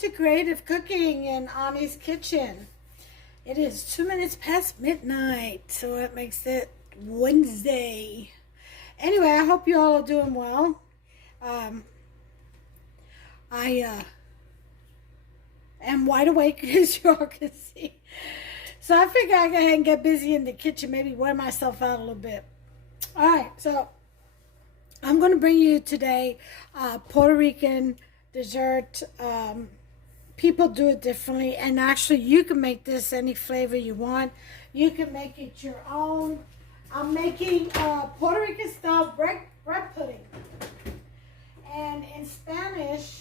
to Creative Cooking in Ani's Kitchen. It is 2 minutes past midnight, so that makes it Wednesday. Anyway, I hope you all are doing well. I am wide awake, as you all can see. So I figure I go ahead and get busy in the kitchen, maybe wear myself out a little bit. All right, so I'm going to bring you today Puerto Rican dessert. People do it differently, and actually you can make this any flavor you want. You can make it your own. I'm making Puerto Rican style bread pudding, and in Spanish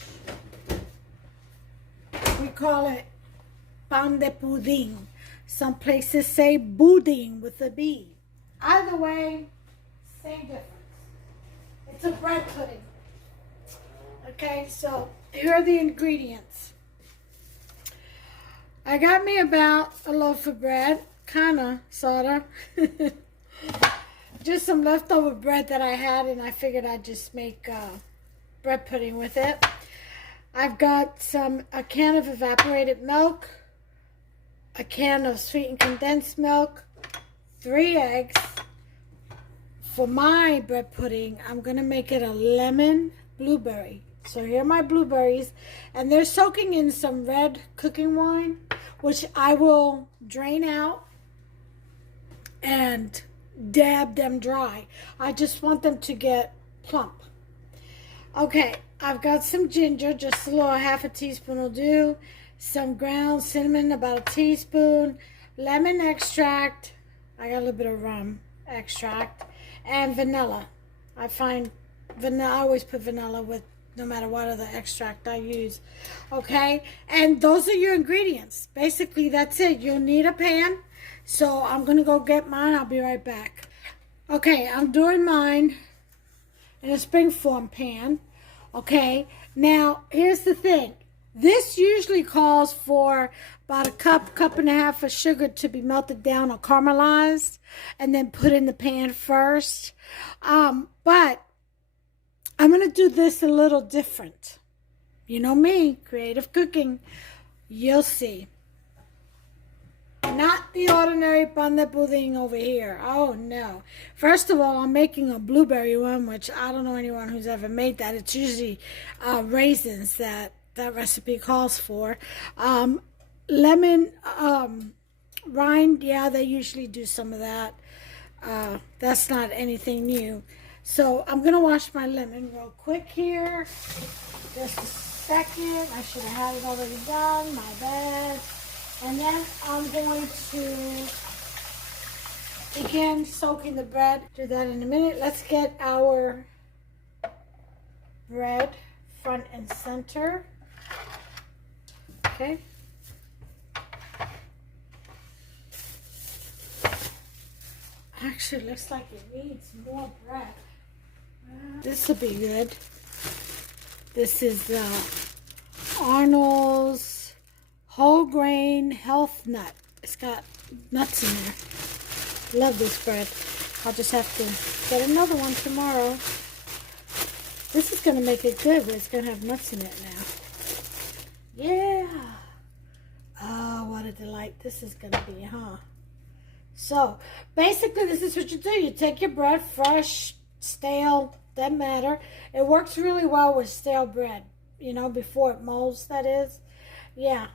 we call it pan de pudín. Some places say boudin with a B. Either way, same difference. It's a bread pudding. Okay, so here are the ingredients. I got me about a loaf of bread, kinda, sorta. Just some leftover bread that I had, and I figured I'd just make bread pudding with it. I've got a can of evaporated milk, a can of sweetened condensed milk, 3 eggs. For my bread pudding, I'm going to make it a lemon blueberry. So here are my blueberries, and they're soaking in some red cooking wine, which I will drain out and dab them dry. I just want them to get plump. Okay, I've got some ginger, just a little, half a teaspoon will do. Some ground cinnamon, about a teaspoon. Lemon extract. I got a little bit of rum extract. And vanilla. I find vanilla, I always put vanilla with no matter what other extract I use. Okay, and those are your ingredients. Basically, that's it. You'll need a pan. So I'm going to go get mine. I'll be right back. Okay, I'm doing mine in a springform pan. Okay, now here's the thing. This usually calls for about a cup and a half of sugar to be melted down or caramelized and then put in the pan first. But I'm going to do this a little different. You know me, creative cooking. You'll see. Not the ordinary pan de pudding over here. Oh, no. First of all, I'm making a blueberry one, which I don't know anyone who's ever made that. It's usually raisins that recipe calls for. Lemon rind, yeah, they usually do some of that. That's not anything new. So I'm going to wash my lemon real quick here. Just a second. I should have had it already done. My bad. And then I'm going to begin soaking the bread. Do that in a minute. Let's get our bread front and center. Okay. Actually, looks like it needs more bread. This will be good. This is Arnold's whole grain health nut. It's got nuts in there. Love this bread. I'll just have to get another one tomorrow. This is going to make it good, but it's going to have nuts in it now. Yeah. Oh, what a delight this is going to be, huh? So, basically, this is what you do. You take your bread, fresh, stale, doesn't matter. It works really well with stale bread, you know, before it molds, that is. Yeah.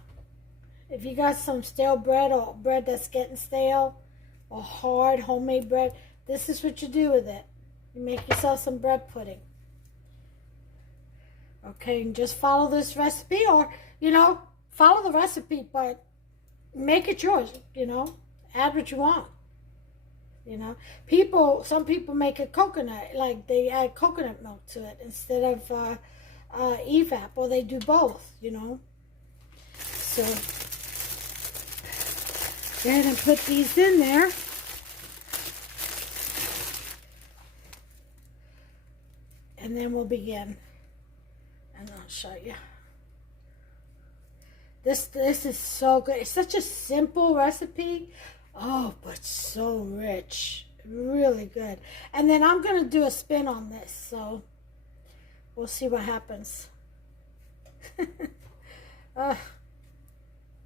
If you got some stale bread or bread that's getting stale or hard homemade bread, this is what you do with it. You make yourself some bread pudding. Okay, and just follow this recipe, or, you know, follow the recipe, but make it yours, you know. Add what you want, you know. Some people make it coconut, like they add coconut milk to it instead of evap, or they do both, you know. So, go ahead and put these in there. And then we'll begin. And I'll show you. This is so good. It's such a simple recipe. Oh, but so rich. Really good. And then I'm going to do a spin on this. So we'll see what happens. Ugh.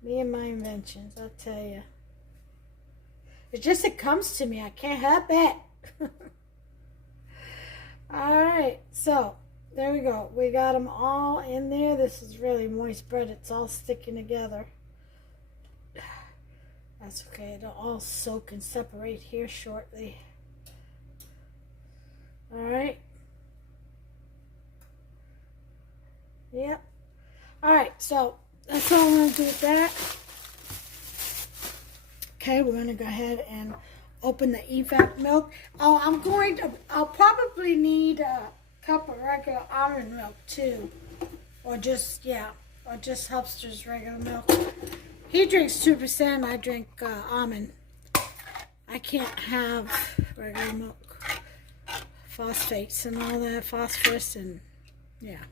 Me and my inventions, I'll tell you. It's just it comes to me. I can't help it. Alright, so there we go. We got them all in there. This is really moist bread. It's all sticking together. That's okay. It'll all soak and separate here shortly. Alright. Yep. Alright, so that's all I'm going to do with that. Okay, we're going to go ahead and open the evap milk. Oh, I'll probably need a cup of regular almond milk too. Or just Hubster's regular milk. He drinks 2%, I drink almond. I can't have regular milk. Phosphates and all that, phosphorus and yeah.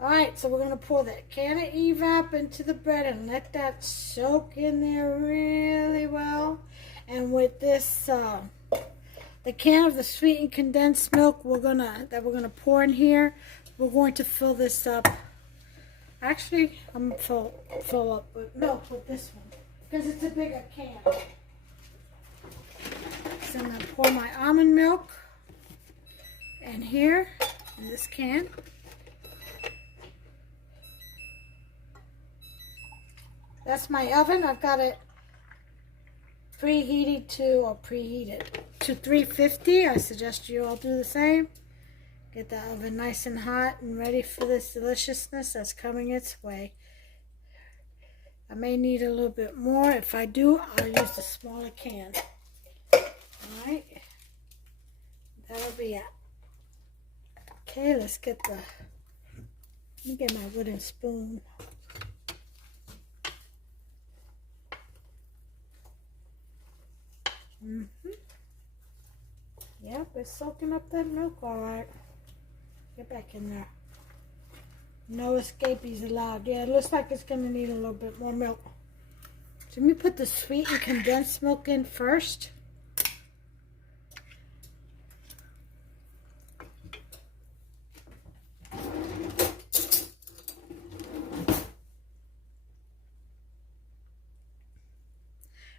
Alright, so we're going to pour that can of evap into the bread and let that soak in there really well. And with this, the can of the sweetened condensed milk that we're gonna pour in here, we're going to fill this up. Actually, I'm going to fill up with milk with this one because it's a bigger can. So I'm going to pour my almond milk in here in this can. That's my oven. I've got it preheated to 350. I suggest you all do the same. Get the oven nice and hot and ready for this deliciousness that's coming its way. I may need a little bit more. If I do, I'll use the smaller can. Alright. That'll be it. Okay, let me get my wooden spoon. Yep, it's soaking up that milk all right. Get back in there. No escapees allowed. Yeah, it looks like it's going to need a little bit more milk. So let me put the sweetened condensed milk in first.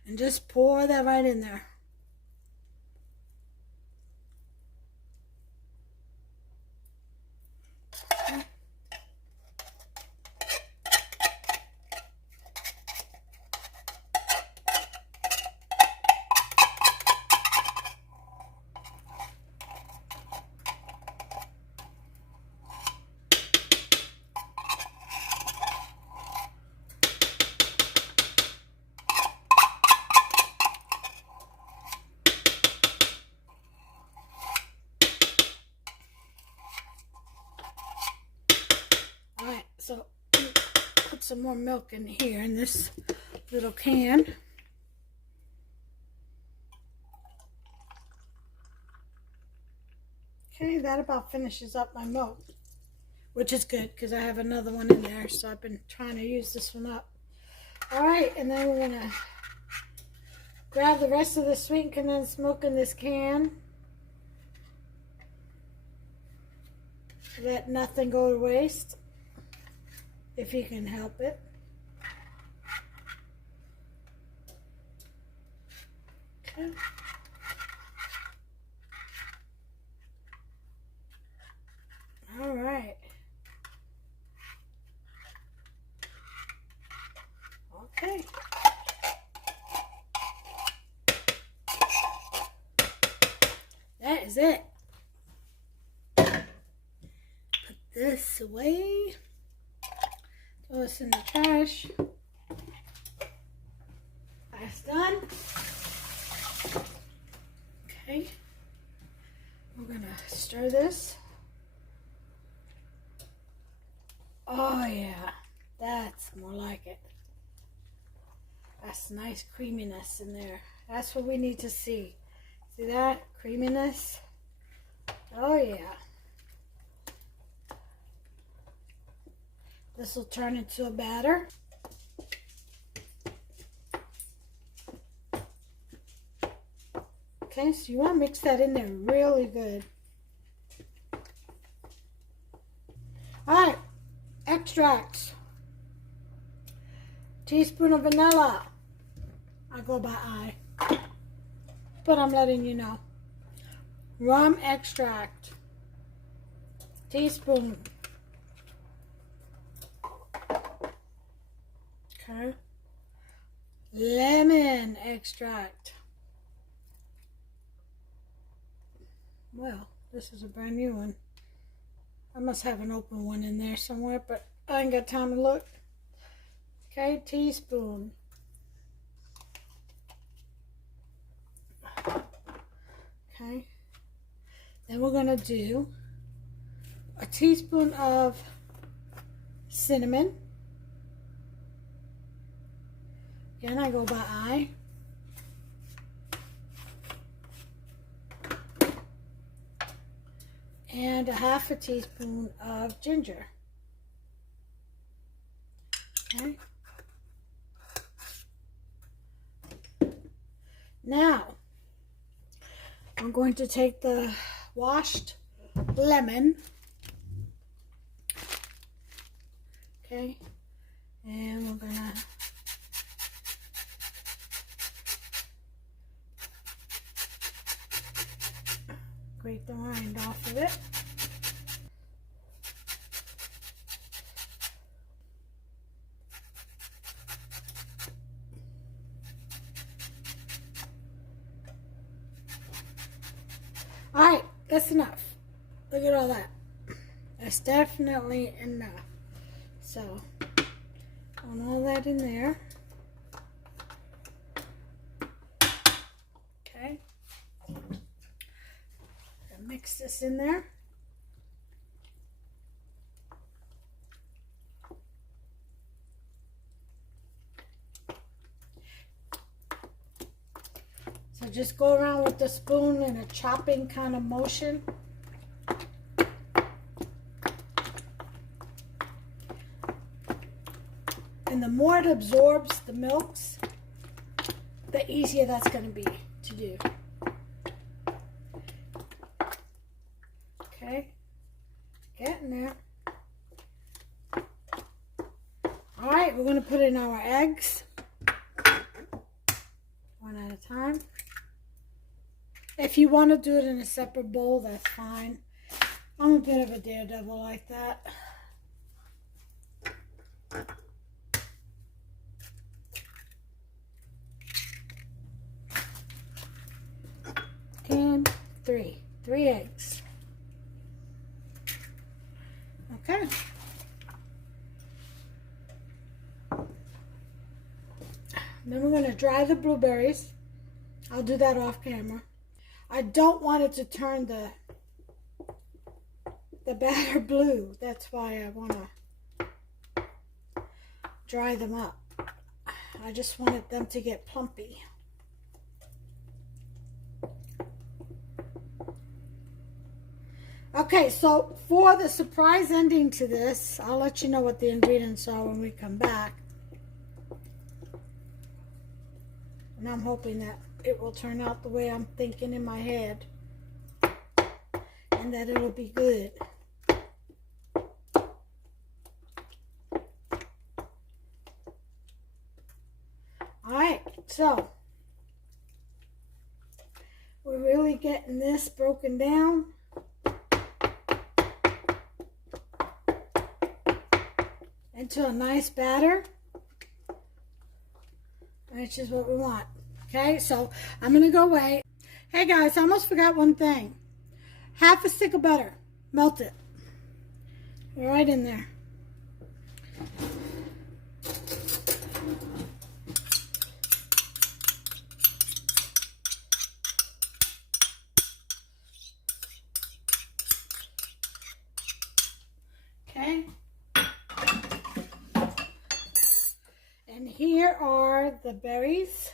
And just pour that right in there. So put some more milk in here in this little can. Okay, that about finishes up my milk, which is good because I have another one in there, so I've been trying to use this one up. Alright, and then we're going to grab the rest of the sweetened condensed milk in this can. Let nothing go to waste, if you can help it. Okay. All right. Okay. That is it. Put this away. Throw this in the trash. That's done. Okay. We're gonna stir this. Oh yeah, that's more like it. That's nice creaminess in there. That's what we need to see. See that? Creaminess. Oh yeah. This will turn into a batter. Okay, so you want to mix that in there really good. Alright, extracts. Teaspoon of vanilla. I go by I, but I'm letting you know. Rum extract. Teaspoon. Okay. Lemon extract. Well, this is a brand new one. I must have an open one in there somewhere, but I ain't got time to look. Okay, teaspoon. Okay. Then we're going to do a teaspoon of cinnamon. Again, I go by I. And a half a teaspoon of ginger. Okay. Now, I'm going to take the washed lemon. Okay. And we're going to grate the rind off of it. All right, that's enough. Look at all that. That's definitely enough. So, on all that in there. Okay. Mix this in there. So just go around with the spoon in a chopping kind of motion. And the more it absorbs the milks, the easier that's going to be to do. Okay, getting there. All right, we're going to put in our eggs, one at a time. If you want to do it in a separate bowl, that's fine. I'm a bit of a daredevil like that. And three eggs. Okay. Then we're going to dry the blueberries. I'll do that off camera. I don't want it to turn the batter blue. That's why I want to dry them up. I just wanted them to get plumpy. Okay, so for the surprise ending to this, I'll let you know what the ingredients are when we come back. And I'm hoping that it will turn out the way I'm thinking in my head. And that it'll be good. Alright, so we're really getting this broken down. Into a nice batter, which is what we want. Okay, so I'm gonna go away. Hey guys, I almost forgot one thing. Half a stick of butter, melt it right in there. Okay. And here are the berries.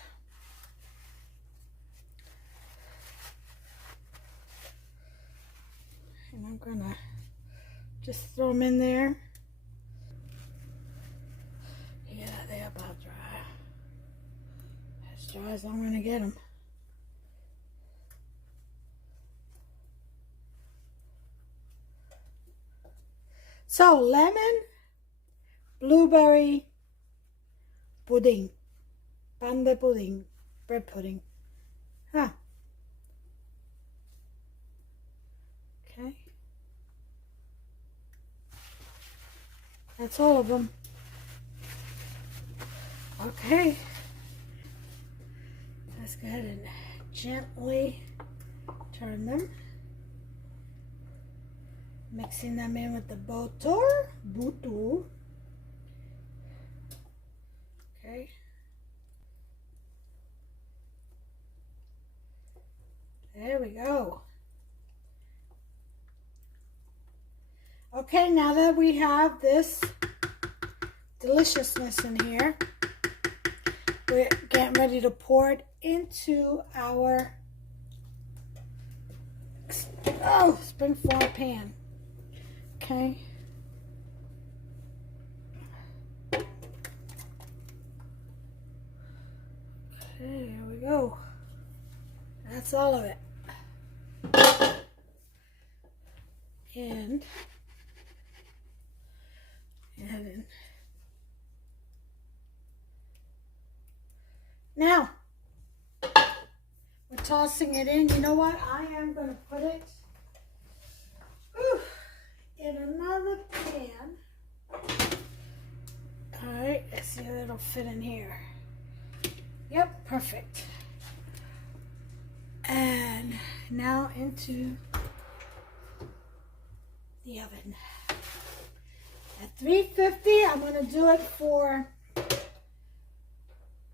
And I'm gonna just throw them in there. Yeah, they're about dry. As dry as I'm gonna get them. So lemon, blueberry, pudding. Pan de pudding. Bread pudding. Huh. Okay. That's all of them. Okay. Let's go ahead and gently turn them. Mixing them in with the butter. Okay. There we go. Okay, now that we have this deliciousness in here, we're getting ready to pour it into our springform pan. Okay. Okay, here we go. That's all of it. And now we're tossing it in. You know what? I am going to put it in another pan. Alright, let's see if it'll fit in here. Yep, perfect. And now into the oven. At 350, I'm going to do it for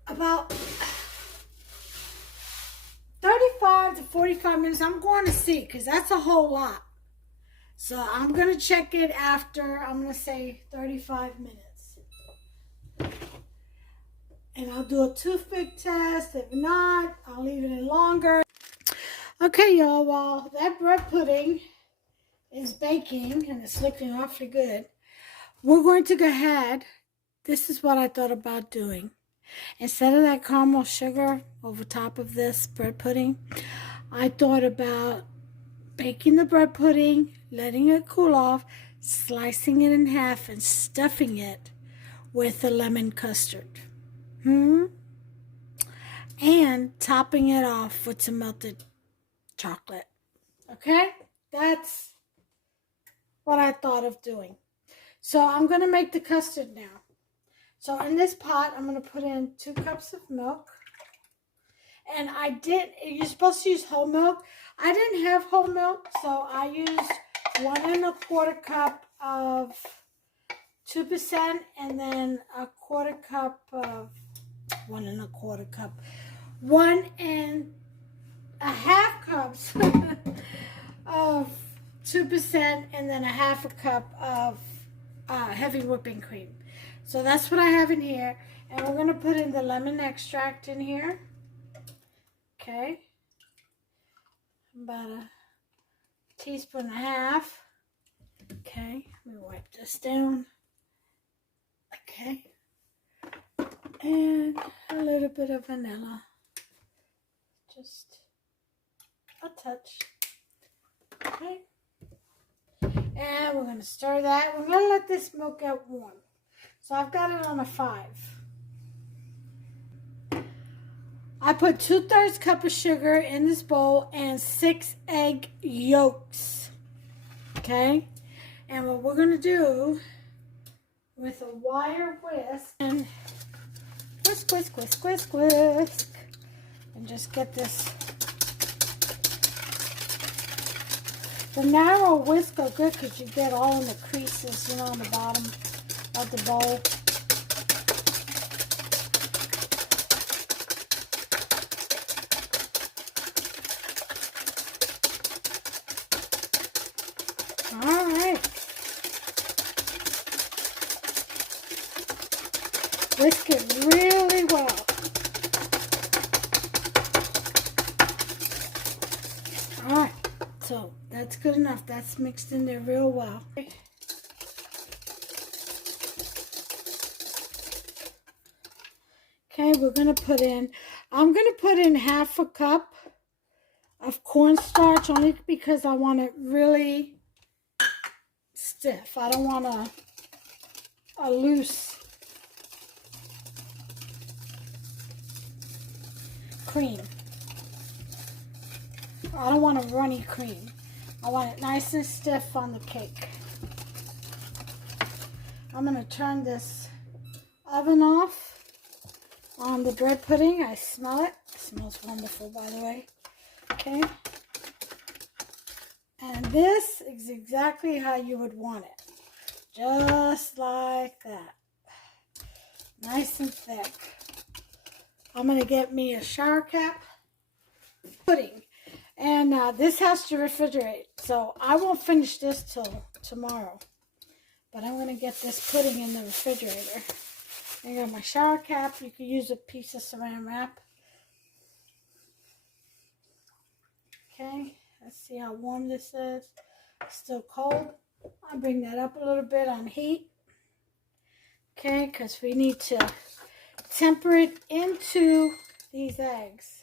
about 35 to 45 minutes. I'm going to see, because that's a whole lot. So I'm going to check it after, I'm going to say 35 minutes. And I'll do a toothpick test. If not, I'll leave it in longer. Okay, y'all, while that bread pudding is baking, and it's looking awfully good, we're going to go ahead. This is what I thought about doing. Instead of that caramel sugar over top of this bread pudding, I thought about baking the bread pudding, letting it cool off, slicing it in half, and stuffing it with the lemon custard. And topping it off with some melted chocolate. Okay? That's what I thought of doing. So I'm going to make the custard now. So in this pot, I'm going to put in 2 cups of milk. And you're supposed to use whole milk. I didn't have whole milk, so I used 1 1/4 cup of 2%, and then 1/4 cup of 1 1/4 cup. 1 1/2 cups of 2%, and then 1/2 cup of heavy whipping cream. So that's what I have in here. And we're going to put in the lemon extract in here. Okay. About 1.5 teaspoons. Okay. Let me wipe this down. Okay. And a little bit of vanilla. Just a touch. Okay. And we're going to stir that. We're going to let this milk get warm. So I've got it on a 5. I put 2/3 cup of sugar in this bowl and 6 egg yolks. Okay? And what we're going to do with a wire whisk, and whisk, whisk, whisk, whisk, whisk, and just get this. The narrow whisk are good because you get all in the creases, you know, on the bottom of the bowl. All right. Whisk it really well. All right. So that's good enough. That's mixed in there real well. Okay, we're going to put in, I'm going to put in 1/2 cup of cornstarch, only because I want it really stiff. I don't want a loose cream. I don't want a runny cream. I want it nice and stiff on the cake. I'm going to turn this oven off on the bread pudding. I smell it. It smells wonderful, by the way. Okay. And this is exactly how you would want it. Just like that. Nice and thick. I'm going to get me a shower cap pudding. And this has to refrigerate. So I won't finish this till tomorrow. But I'm going to get this pudding in the refrigerator. I got my shower cap. You can use a piece of saran wrap. Okay. Let's see how warm this is. It's still cold. I'll bring that up a little bit on heat. Okay, because we need to temper it into these eggs.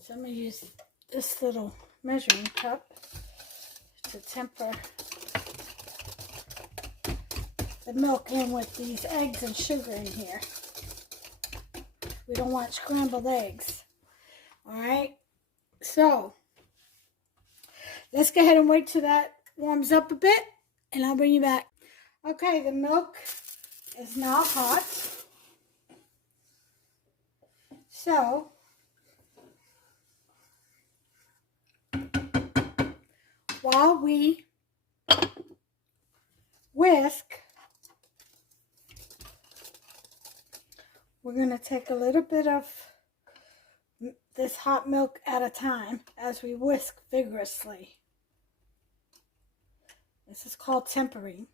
So I'm going to use this little measuring cup to temper the milk in with these eggs and sugar in here. We don't want scrambled eggs. Alright, so let's go ahead and wait till that warms up a bit and I'll bring you back. Okay, the milk is now hot. So while we whisk, we're going to take a little bit of this hot milk at a time as we whisk vigorously. This is called tempering.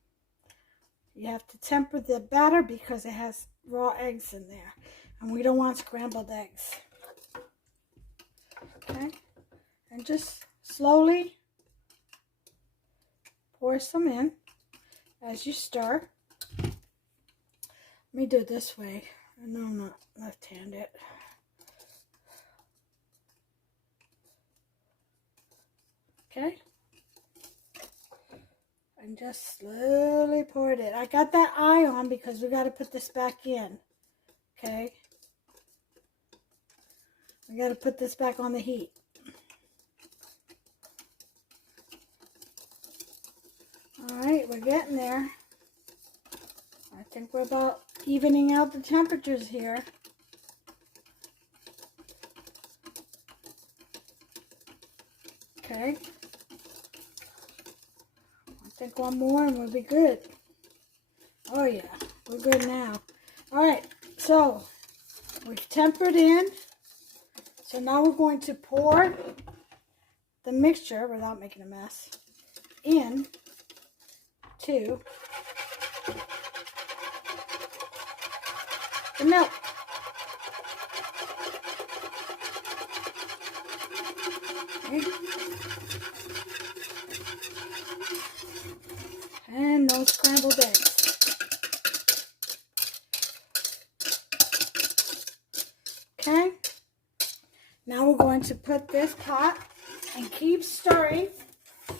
You have to temper the batter because it has raw eggs in there. And we don't want scrambled eggs. Okay? And just slowly pour some in as you stir. Let me do it this way. I know I'm not left-handed. Okay? And just slowly pour it in. I got that eye on because we got to put this back in. Okay? We got to put this back on the heat. Alright, we're getting there. I think we're about evening out the temperatures here. Okay. I think one more and we'll be good. Oh yeah, we're good now. Alright, so we've tempered in. So now we're going to pour the mixture, without making a mess, in to the milk. Okay. And no scrambled eggs. Okay. Now we're going to put this pot and keep stirring. Put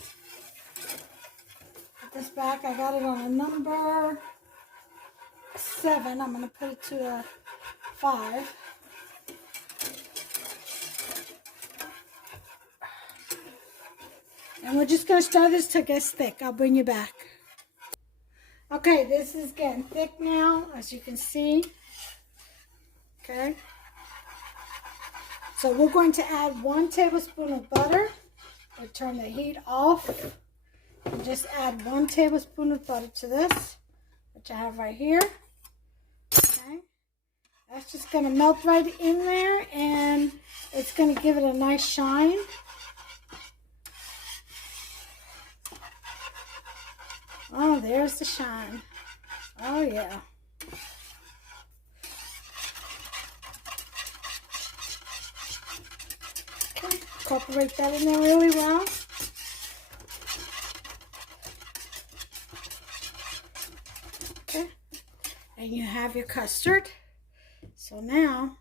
this back. I got it on a number 7. I'm going to put it to a 5. And we're just going to stir this till it gets thick. I'll bring you back. Okay, this is getting thick now, as you can see. Okay. So we're going to add 1 tablespoon of butter. We'll turn the heat off. And just add 1 tablespoon of butter to this, which I have right here. Okay. That's just going to melt right in there, and it's going to give it a nice shine. Oh, there's the shine. Oh, yeah. Okay, incorporate that in there really well. Okay, and you have your custard. So now,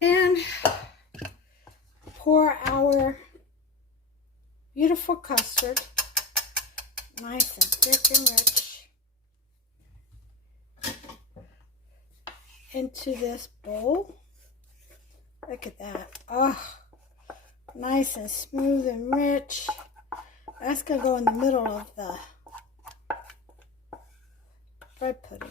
and pour our beautiful custard, nice and thick and rich. into this bowl. Look at that. Oh, nice and smooth and rich. That's going to go in the middle of the bread pudding.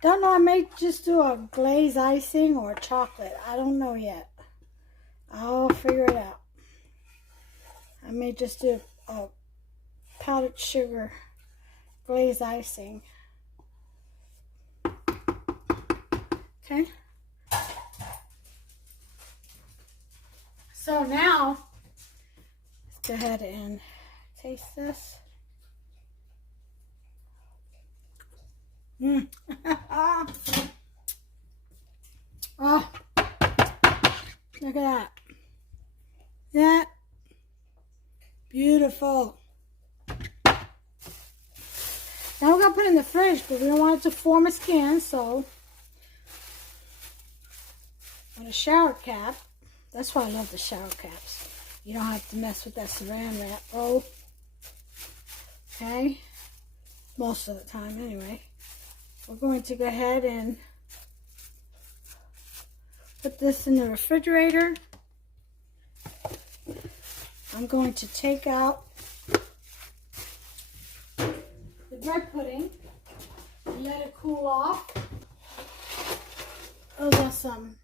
Don't know, I may just do a glazed icing or chocolate. I don't know yet. I'll figure it out. I may just do a powdered sugar glazed icing. Okay. So now, let's go ahead and taste this. Oh, look at that. That beautiful. Now we're going to put it in the fridge, but we don't want it to form a skin, so on a shower cap. That's why I love the shower caps. You don't have to mess with that saran wrap roll. Okay? Most of the time, anyway. We're going to go ahead and put this in the refrigerator. I'm going to take out the bread pudding and let it cool off. Oh, there's some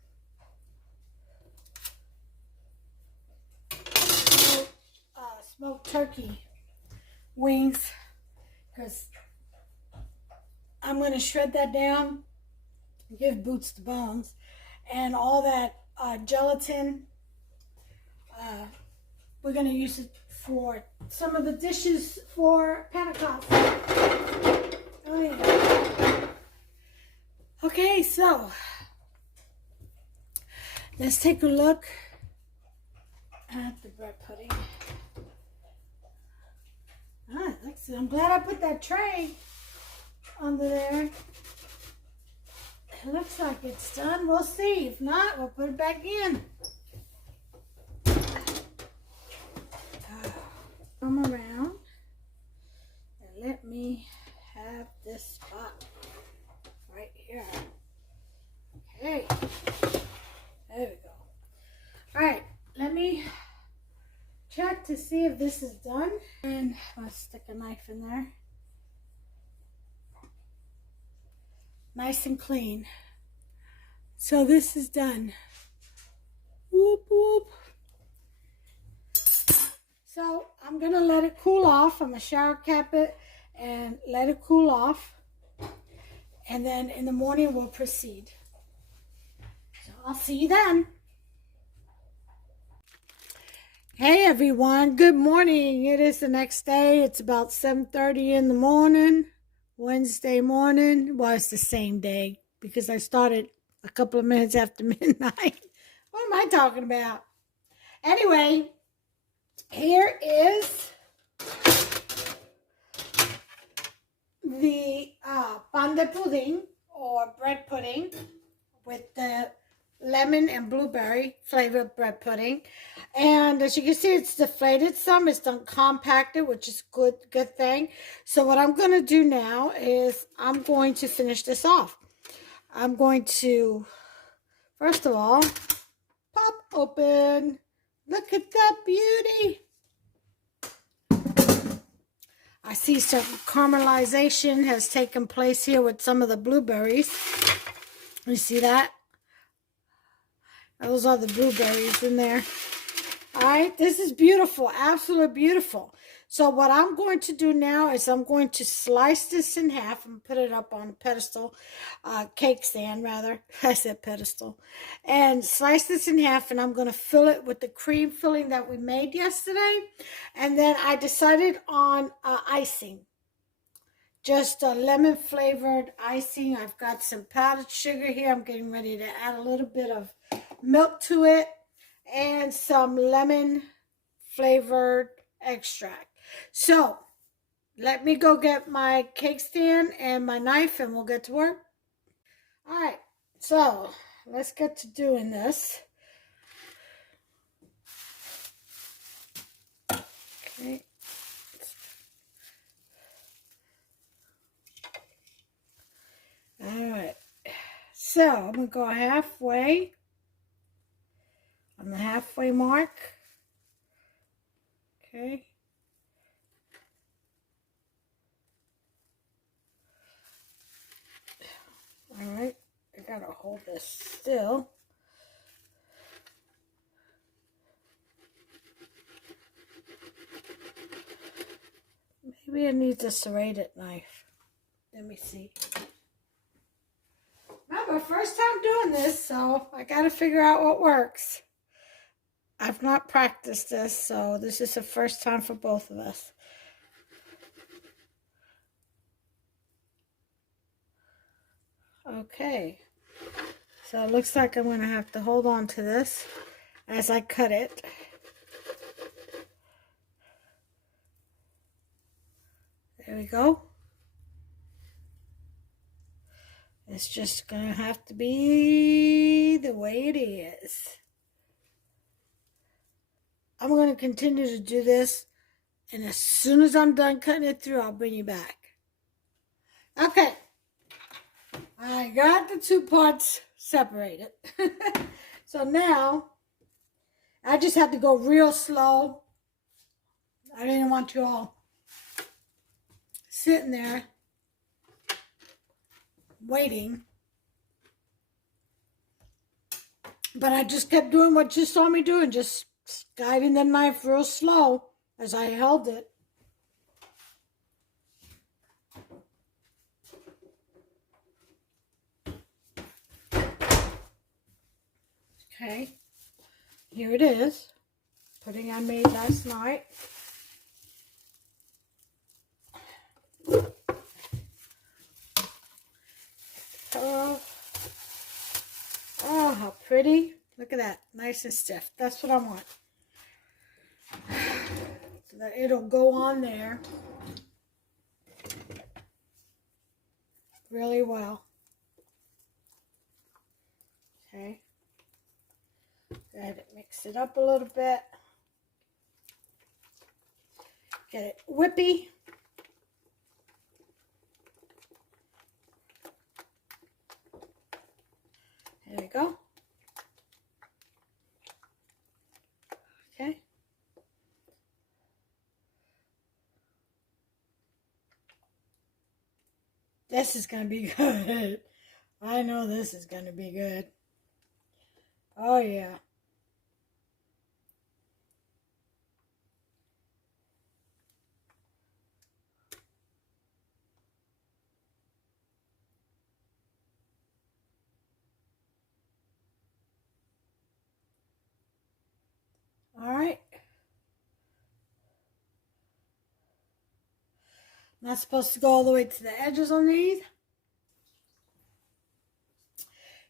smoked turkey wings, because I'm going to shred that down, give Boots the bones, and all that gelatin, we're going to use it for some of the dishes for panna cotta. Oh yeah. Okay, so let's take a look at the bread pudding. Alright, I'm glad I put that tray under there. It looks like it's done. We'll see. If not, we'll put it back in. Come around and let me have this spot right here. Okay. There we go. Alright, let me check to see if this is done. And I'll stick a knife in there. Nice and clean. So this is done. Whoop, whoop. So I'm going to let it cool off. I'm going to shower cap it and let it cool off. And then in the morning we'll proceed. So I'll see you then. Hey everyone, good morning. It is the next day. It's about 7:30 in the morning, Wednesday morning. Well, it's the same day because I started a couple of minutes after midnight. What am I talking about? Anyway, here is the pan de pudding or bread pudding with the lemon and blueberry flavored bread pudding. And as you can see, it's deflated some. It's done compacted, which is good thing. So what I'm going to do now is I'm going to finish this off. I'm going to, first of all, pop open. Look at that beauty. I see some caramelization has taken place here with some of the blueberries. You see that? Those are the blueberries in there. All right, this is beautiful, absolutely beautiful. So what I'm going to do now is I'm going to slice this in half and put it up on a pedestal, cake stand rather. I said pedestal. And slice this in half, and I'm going to fill it with the cream filling that we made yesterday. And then I decided on icing. Just a lemon flavored icing. I've got some powdered sugar here. I'm getting ready to add a little bit of milk to it and some lemon flavored extract. So let me go get my cake stand and my knife and we'll get to work. All right, so let's get to doing this. Okay. All right. So I'm going to go halfway on the halfway mark. Okay. All right. I got to hold this still. Maybe I need a serrated knife. Let me see. Remember, first time doing this, so I got to figure out what works. I've not practiced this, so this is the first time for both of us. Okay. So it looks like I'm going to have to hold on to this as I cut it. There we go. It's just going to have to be the way it is. I'm going to continue to do this, and as soon as I'm done cutting it through, I'll bring you back. Okay. I got the two parts separated. So now, I just had to go real slow. I didn't want you all sitting there waiting. But I just kept doing what you saw me doing, just guiding the knife real slow as I held it. Okay, here it is. Pudding I made last night. Oh, how pretty. Look at that. Nice and stiff. That's what I want. So that it'll go on there really well. Okay. Go ahead and mix it up a little bit. Get it whippy. There we go. Okay. This is going to be good. I know this is going to be good. Oh, yeah. All right. Not supposed to go all the way to the edges on these.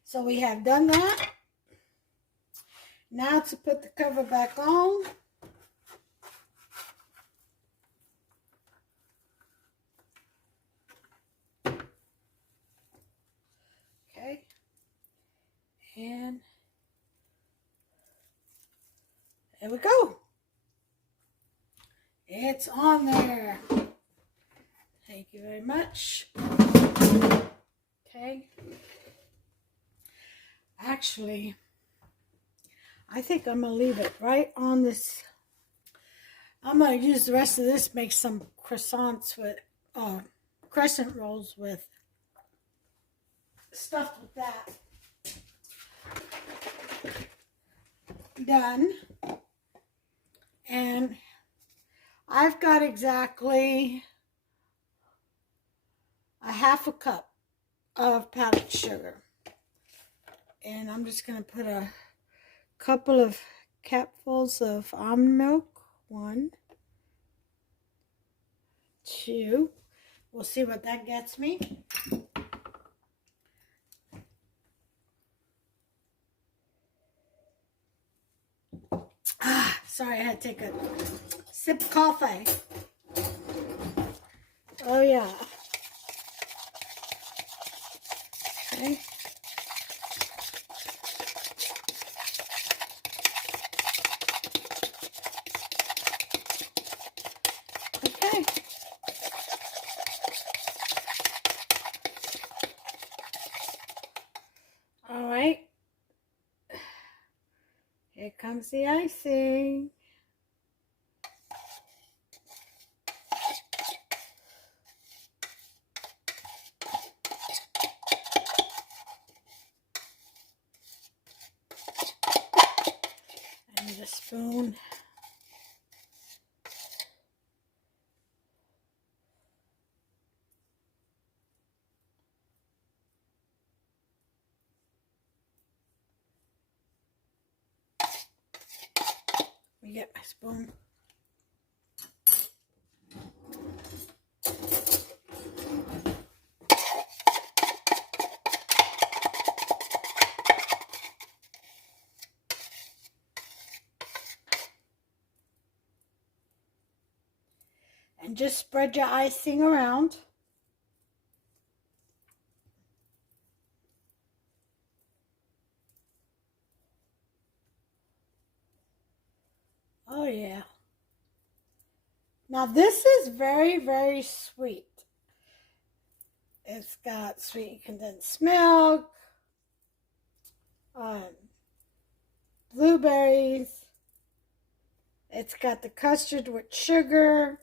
So we have done that. Now to put the cover back on. Okay. And there we go. It's on there. Thank you very much. Okay. Actually, I think I'm going to leave it right on this. I'm going to use the rest of this, make some croissants with, crescent rolls with, stuffed with that. Done. And I've got exactly a half a cup of powdered sugar. And I'm just going to put a couple of capfuls of almond milk. 1, 2. We'll see what that gets me. Sorry, I had to take a sip of coffee. Oh, yeah. Okay. comes the icing. I need a spoon. Let me get my spoon. And just spread your icing around. Oh yeah. Now this is very, very sweet. It's got sweet condensed milk, blueberries. It's got the custard with sugar.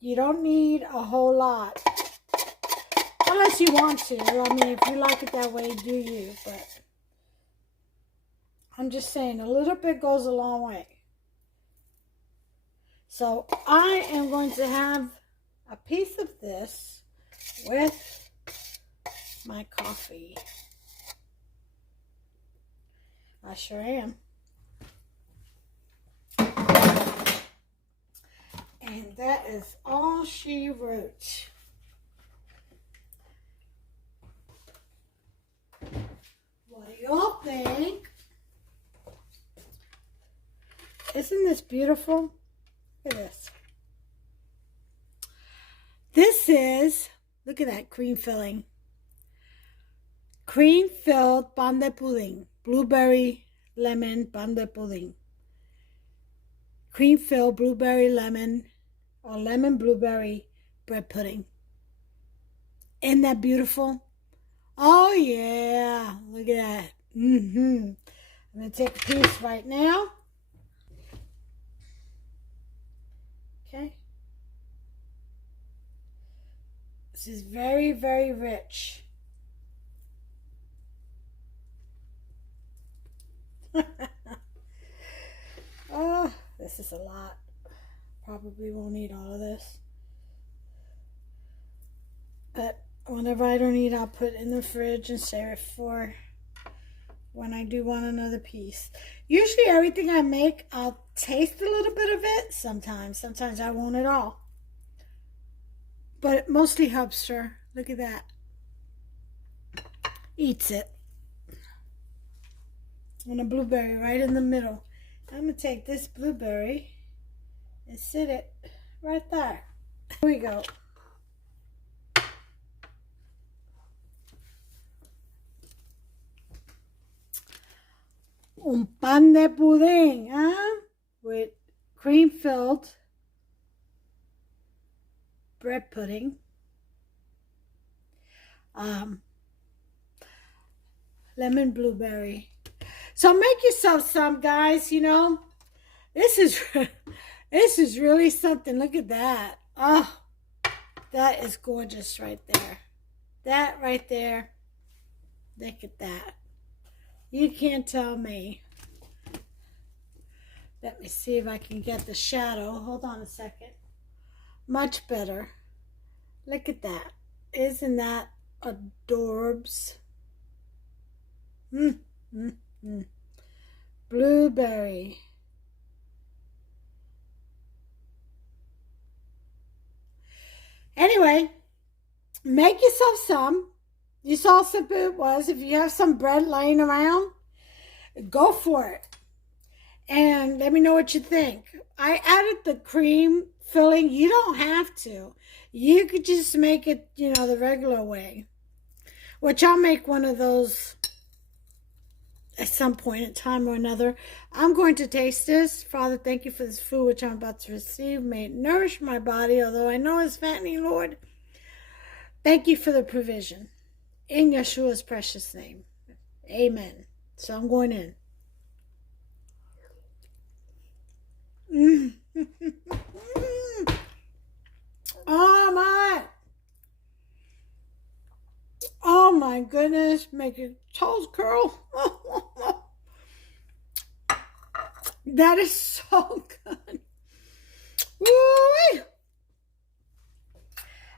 You don't need a whole lot. Unless you want to. I mean, if you like it that way, do you. But I'm just saying, a little bit goes a long way. So I am going to have a piece of this with my coffee. I sure am. And that is all she wrote. What do y'all think? Isn't this beautiful? Look at this. This is, look at that cream filling. Cream filled pan de pudding. Blueberry lemon pan de pudding. Cream filled blueberry lemon or lemon blueberry bread pudding. Isn't that beautiful? Oh yeah, look at that. I'm going to take a piece right now. Okay. This is very, very rich. Oh, this is a lot. Probably won't eat all of this. But whenever I don't eat, I'll put it in the fridge and save it for when I do want another piece. Usually everything I make, I'll taste a little bit of it. Sometimes I won't at all. But it mostly helps her. Look at that. Eats it. And a blueberry right in the middle. I'm going to take this blueberry and sit it right there. Here we go. Un pan de pudding, huh? With cream-filled bread pudding. Lemon blueberry. So make yourself some, guys, you know. This is really something. Look at that. Oh, that is gorgeous right there. That right there. Look at that. You can't tell me. Let me see if I can get the shadow. Hold on a second. Much better. Look at that. Isn't that adorbs? Blueberry. Anyway, make yourself some. You saw how simple it was. If you have some bread laying around, go for it. And let me know what you think. I added the cream filling. You don't have to. You could just make it, you know, the regular way. Which I'll make one of those at some point in time or another. I'm going to taste this. Father, thank you for this food which I'm about to receive. May it nourish my body, although I know it's fattening, Lord. Thank you for the provision. In Yeshua's precious name. Amen. So I'm going in. make your toes curl. That is so good. Woo-wee.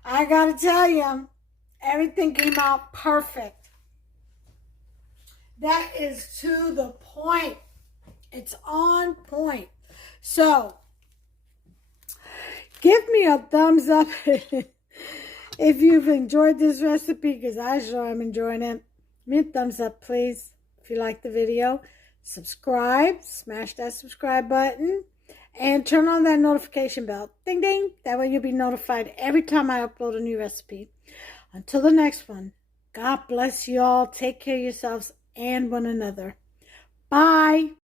I gotta tell you, everything came out perfect. That is to the point. It's on point. So, give me a thumbs up if you've enjoyed this recipe, because I sure am enjoying it. Give me a thumbs up, please, if you like the video. Subscribe, smash that subscribe button, and turn on that notification bell. Ding, ding. That way you'll be notified every time I upload a new recipe. Until the next one, God bless you all. Take care of yourselves and one another. Bye.